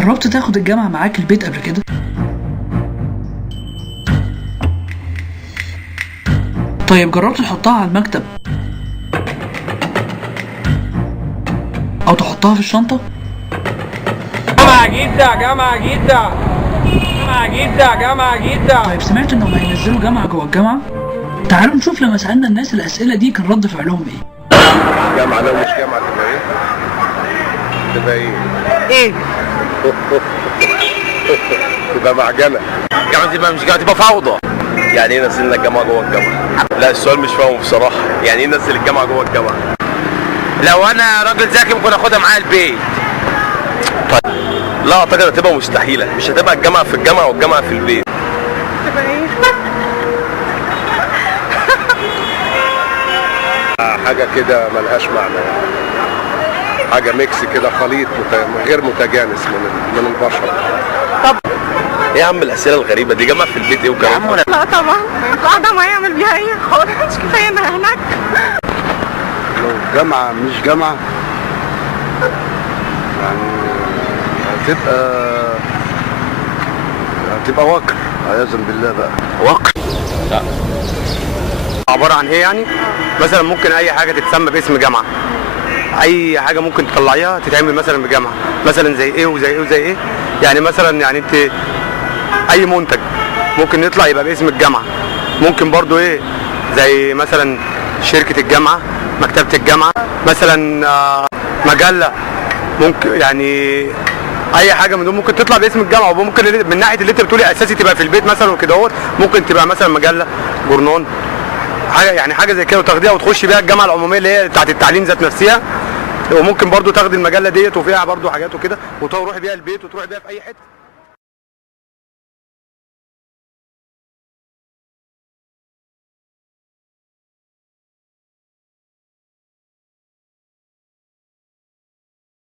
جربت تاخد الجامعة معاك البيت قبل كده؟ طيب جربت تحطها على المكتب او تحطها في الشنطة؟ جامعة جدة جامعة جدة جامعة جدة جامعة جدة. طيب سمعت انهم هينزلوا جامعة جوه الجامعة؟ تعالوا نشوف لما سألنا الناس الأسئلة دي كان رد فعلهم ايه. جامعة لو مش جامعة تبقى ايه؟ تبقى ايه؟ ايه؟ تبقى معجنة. الجامعة تبقى مش جامعة، تبقى فوضى. يعني ايه نزلنا الجامعة جوه الجامعة؟ لا السؤال مش فاهمه بصراحة، يعني ايه ننزل الجامعة جوه الجامعة؟ لو انا راجل ذكي ممكن اخدها معايا البيت. طيب لا اعتقد هتبقى مستحيلة، مش هتبقى الجامعة في الجامعة والجامعة في البيت. تبقى ايه؟ حاجة كده ملهاش معنى، حاجة ميكس كده خليط غير متجانس من البشر. طب ايه يا عم الأسئلة الغريبة دي؟ جامعة في البيت ايه وكلام؟ لا طبعا القعدة ما يعمل بيها ايه خالص، كفاية انها هناك. لو جامعة مش جامعة يعني هتبقى وكر عياذا بالله بقى. وقت لا عبارة عن ايه يعني؟ مثلا ممكن اي حاجة تتسمى باسم جامعة، اي حاجة ممكن تطلعيها تتعمل مثلا بجامعة، مثلا زي ايه وزي ايه وزي ايه. يعني مثلا يعني انت اي منتج ممكن يطلع يبقى باسم الجامعة. ممكن برضو ايه زي مثلا شركة الجامعة، مكتبة الجامعة، مثلا مجلة، ممكن يعني اي حاجه من دول ممكن تطلع باسم الجامعه. وممكن من ناحيه اللي انت بتقولي اساسي تبقى في البيت مثلا وكده اهوت، ممكن تبقى مثلا مجله، جورنان، حاجه يعني حاجه زي كده وتاخديها وتخشي بيها الجامعه العموميه اللي هي بتاعت التعليم ذات نفسها. وممكن برضو تاخدي المجله ديت وفيها برضو حاجات وكده وتروحي بيها البيت وتروحي بيها في اي حته.